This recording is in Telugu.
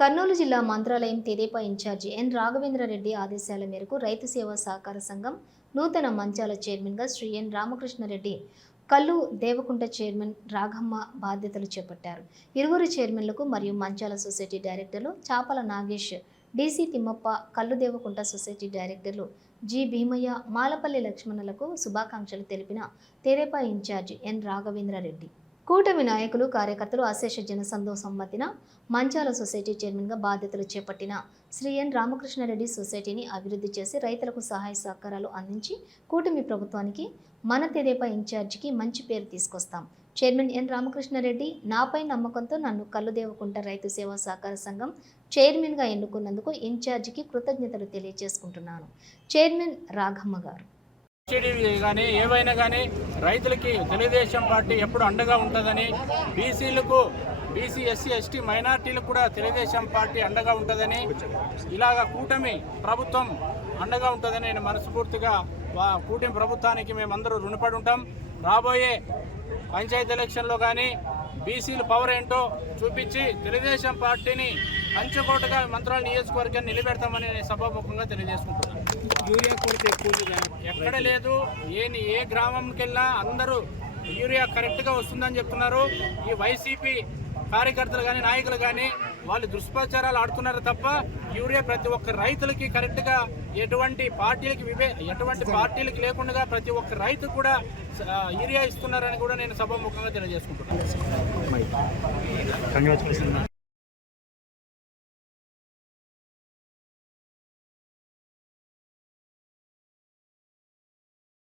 కర్నూలు జిల్లా మంత్రాలయం తెదేపా ఇన్ఛార్జి ఎన్ రాఘవేంద్రారెడ్డి ఆదేశాల మేరకు రైతు సేవా సహకార సంఘం నూతన మంచాల చైర్మన్గా శ్రీ ఎన్ రామకృష్ణారెడ్డి కల్లు దేవకుంట చైర్మన్ రాఘమ్మ బాధ్యతలు చేపట్టారు. ఇరువురు చైర్మన్లకు మరియు మంచాల సొసైటీ డైరెక్టర్లు చాపల నాగేష్ డీసీ తిమ్మప్ప కల్లు దేవకుంట సొసైటీ డైరెక్టర్లు జి భీమయ్య మాలపల్లి లక్ష్మణులకు శుభాకాంక్షలు తెలిపిన తెదేపా ఇన్ఛార్జి ఎన్ రాఘవేంద్రారెడ్డి. కూటమి నాయకులు కార్యకర్తలు అశేష జనసంఘం సమ్మతిన మంచాల సొసైటీ చైర్మన్గా బాధ్యతలు చేపట్టిన శ్రీ ఎన్ రామకృష్ణారెడ్డి సొసైటీని అభివృద్ధి చేసి రైతులకు సహాయ సహకారాలు అందించి కూటమి ప్రభుత్వానికి మన తెదేపా ఇన్ఛార్జికి మంచి పేరు తీసుకొస్తాం. చైర్మన్ ఎన్ రామకృష్ణారెడ్డి నాపై నమ్మకంతో నన్ను కల్లుదేవకుంట రైతు సేవా సహకార సంఘం చైర్మన్గా ఎన్నుకున్నందుకు ఇన్ఛార్జికి కృతజ్ఞతలు తెలియజేసుకుంటున్నాను. చైర్మన్ రాఘమ్మ గారు. సబ్సిడీ కానీ ఏవైనా కానీ రైతులకి తెలుగుదేశం పార్టీ ఎప్పుడు అండగా ఉంటుందని బీసీలకు బీసీ ఎస్సీ ఎస్టీ మైనార్టీలకు కూడా తెలుగుదేశం పార్టీ అండగా ఉంటుందని ఇలాగ కూటమి ప్రభుత్వం అండగా ఉంటుందని నేను మనస్ఫూర్తిగా వా- కూటమి ప్రభుత్వానికి మేమందరూ రుణపడి ఉంటాం. రాబోయే పంచాయతీ ఎలక్షన్లో కానీ బీసీలు పవర్ ఏంటో చూపించి తెలుగుదేశం పార్టీని పంచకోటగా మంత్రాల నియోజకవర్గాన్ని నిలబెడతామని సభాముఖంగా తెలియజేసుకుంటున్నాను. యూరియా కొరత ఎక్కువ ఎక్కడ లేదు. ఏ ఏ గ్రామంకి వెళ్ళినా అందరూ యూరియా కరెక్ట్గా వస్తుందని చెప్తున్నారు. ఈ వైసీపీ కార్యకర్తలు కానీ నాయకులు కానీ వాళ్ళు దుష్ప్రచారాలు ఆడుతున్నారు తప్ప యూరియా ప్రతి ఒక్క రైతులకి కరెక్ట్గా ఎటువంటి పార్టీలకి వివే ఎటువంటి పార్టీలకి లేకుండా ప్రతి ఒక్క రైతు కూడా యూరియా ఇస్తున్నారని కూడా నేను సభాముఖంగా తెలియజేసుకుంటున్నాను.